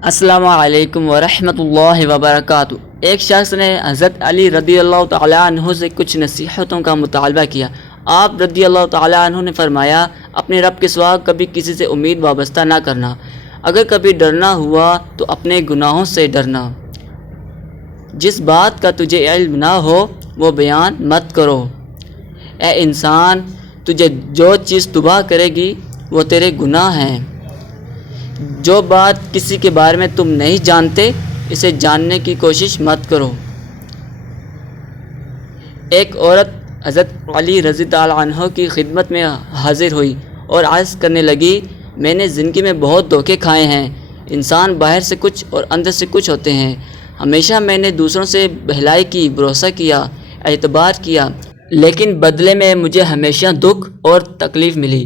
السلام علیکم ورحمۃ اللہ وبرکاتہ۔ ایک شخص نے حضرت علی رضی اللہ تعالیٰ عنہ سے کچھ نصیحتوں کا مطالبہ کیا۔ آپ رضی اللہ تعالیٰ عنہ نے فرمایا، اپنے رب کے سوا کبھی کسی سے امید وابستہ نہ کرنا۔ اگر کبھی ڈرنا ہوا تو اپنے گناہوں سے ڈرنا۔ جس بات کا تجھے علم نہ ہو وہ بیان مت کرو۔ اے انسان، تجھے جو چیز تباہ کرے گی وہ تیرے گناہ ہیں۔ جو بات کسی کے بارے میں تم نہیں جانتے اسے جاننے کی کوشش مت کرو۔ ایک عورت حضرت علی رضی اللہ عنہ کی خدمت میں حاضر ہوئی اور عرض کرنے لگی، میں نے زندگی میں بہت دھوکے کھائے ہیں۔ انسان باہر سے کچھ اور اندر سے کچھ ہوتے ہیں۔ ہمیشہ میں نے دوسروں سے بھلائی کی، بھروسہ کیا، اعتبار کیا، لیکن بدلے میں مجھے ہمیشہ دکھ اور تکلیف ملی۔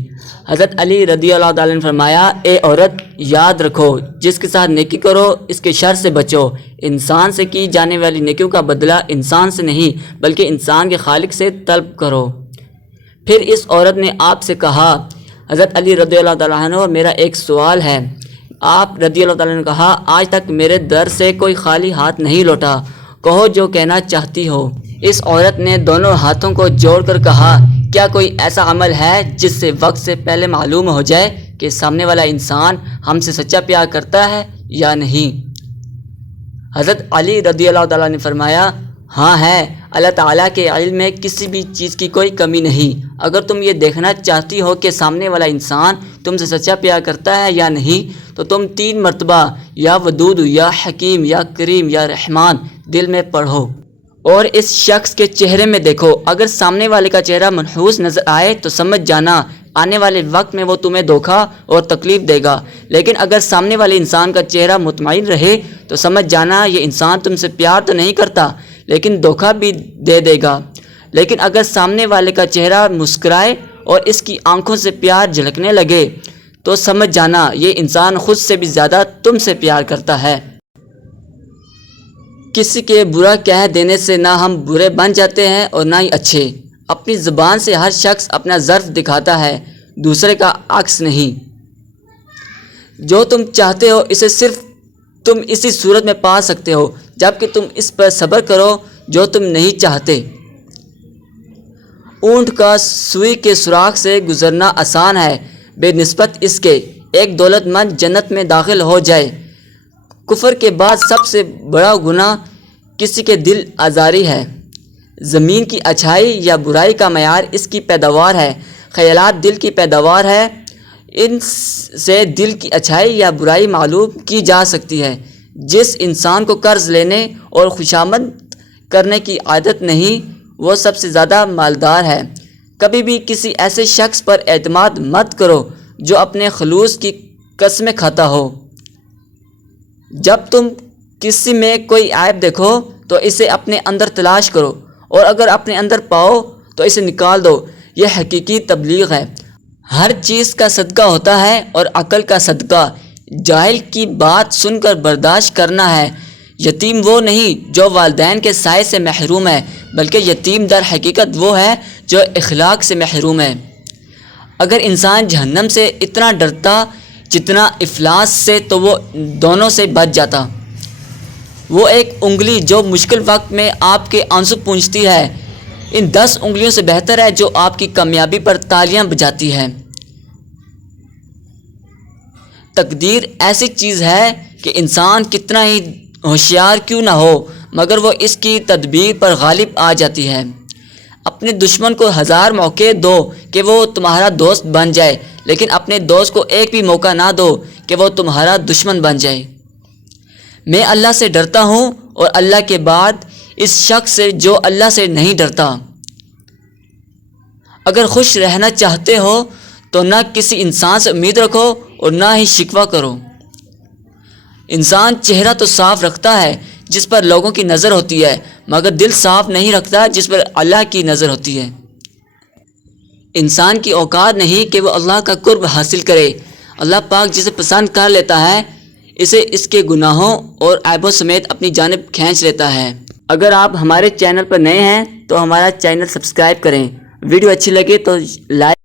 حضرت علی رضی اللہ تعالیٰ نے فرمایا، اے عورت، یاد رکھو، جس کے ساتھ نیکی کرو اس کے شر سے بچو۔ انسان سے کی جانے والی نیکیوں کا بدلہ انسان سے نہیں بلکہ انسان کے خالق سے طلب کرو۔ پھر اس عورت نے آپ سے کہا، حضرت علی رضی اللہ تعالیٰ عنہ، میرا ایک سوال ہے۔ آپ رضی اللہ تعالیٰ نے کہا، آج تک میرے در سے کوئی خالی ہاتھ نہیں لوٹا، کہو جو کہنا چاہتی ہو۔ اس عورت نے دونوں ہاتھوں کو جوڑ کر کہا، کیا کوئی ایسا عمل ہے جس سے وقت سے پہلے معلوم ہو جائے کہ سامنے والا انسان ہم سے سچا پیار کرتا ہے یا نہیں؟ حضرت علی رضی اللہ تعالیٰ نے فرمایا، ہاں ہے، اللہ تعالیٰ کے علم میں کسی بھی چیز کی کوئی کمی نہیں۔ اگر تم یہ دیکھنا چاہتی ہو کہ سامنے والا انسان تم سے سچا پیار کرتا ہے یا نہیں تو تم 3 مرتبہ یا ودود یا حکیم یا کریم یا رحمان دل میں پڑھو اور اس شخص کے چہرے میں دیکھو۔ اگر سامنے والے کا چہرہ منحوس نظر آئے تو سمجھ جانا آنے والے وقت میں وہ تمہیں دھوکہ اور تکلیف دے گا، لیکن اگر سامنے والے انسان کا چہرہ مطمئن رہے تو سمجھ جانا یہ انسان تم سے پیار تو نہیں کرتا لیکن دھوکہ بھی دے گا۔ لیکن اگر سامنے والے کا چہرہ مسکرائے اور اس کی آنکھوں سے پیار جھلکنے لگے تو سمجھ جانا یہ انسان خود سے بھی زیادہ تم سے پیار کرتا ہے۔ کسی کے برا کہہ دینے سے نہ ہم برے بن جاتے ہیں اور نہ ہی اچھے۔ اپنی زبان سے ہر شخص اپنا ظرف دکھاتا ہے، دوسرے کا عکس نہیں۔ جو تم چاہتے ہو اسے صرف تم اسی صورت میں پا سکتے ہو جبکہ تم اس پر صبر کرو جو تم نہیں چاہتے۔ اونٹ کا سوئی کے سوراخ سے گزرنا آسان ہے بے نسبت اس کے ایک دولت مند جنت میں داخل ہو جائے۔ کفر کے بعد سب سے بڑا گناہ کسی کے دل آزاری ہے۔ زمین کی اچھائی یا برائی کا معیار اس کی پیداوار ہے۔ خیالات دل کی پیداوار ہے، ان سے دل کی اچھائی یا برائی معلوم کی جا سکتی ہے۔ جس انسان کو قرض لینے اور خوشامد کرنے کی عادت نہیں وہ سب سے زیادہ مالدار ہے۔ کبھی بھی کسی ایسے شخص پر اعتماد مت کرو جو اپنے خلوص کی قسمیں کھاتا ہو۔ جب تم کسی میں کوئی عیب دیکھو تو اسے اپنے اندر تلاش کرو اور اگر اپنے اندر پاؤ تو اسے نکال دو۔ یہ حقیقی تبلیغ ہے۔ ہر چیز کا صدقہ ہوتا ہے اور عقل کا صدقہ جاہل کی بات سن کر برداشت کرنا ہے۔ یتیم وہ نہیں جو والدین کے سائے سے محروم ہے بلکہ یتیم در حقیقت وہ ہے جو اخلاق سے محروم ہے۔ اگر انسان جہنم سے اتنا ڈرتا جتنا افلاس سے تو وہ دونوں سے بچ جاتا۔ وہ ایک انگلی جو مشکل وقت میں آپ کے آنسو پونچھتی ہے ان 10 انگلیوں سے بہتر ہے جو آپ کی کامیابی پر تالیاں بجاتی ہے۔ تقدیر ایسی چیز ہے کہ انسان کتنا ہی ہوشیار کیوں نہ ہو مگر وہ اس کی تدبیر پر غالب آ جاتی ہے۔ اپنے دشمن کو 1000 موقع دو کہ وہ تمہارا دوست بن جائے لیکن اپنے دوست کو ایک بھی موقع نہ دو کہ وہ تمہارا دشمن بن جائے۔ میں اللہ سے ڈرتا ہوں اور اللہ کے بعد اس شخص سے جو اللہ سے نہیں ڈرتا۔ اگر خوش رہنا چاہتے ہو تو نہ کسی انسان سے امید رکھو اور نہ ہی شکوہ کرو۔ انسان چہرہ تو صاف رکھتا ہے جس پر لوگوں کی نظر ہوتی ہے مگر دل صاف نہیں رکھتا جس پر اللہ کی نظر ہوتی ہے۔ انسان کی اوقات نہیں کہ وہ اللہ کا قرب حاصل کرے۔ اللہ پاک جسے پسند کر لیتا ہے اسے اس کے گناہوں اور عیبوں سمیت اپنی جانب کھینچ لیتا ہے۔ اگر آپ ہمارے چینل پر نئے ہیں تو ہمارا چینل سبسکرائب کریں، ویڈیو اچھی لگے تو لائک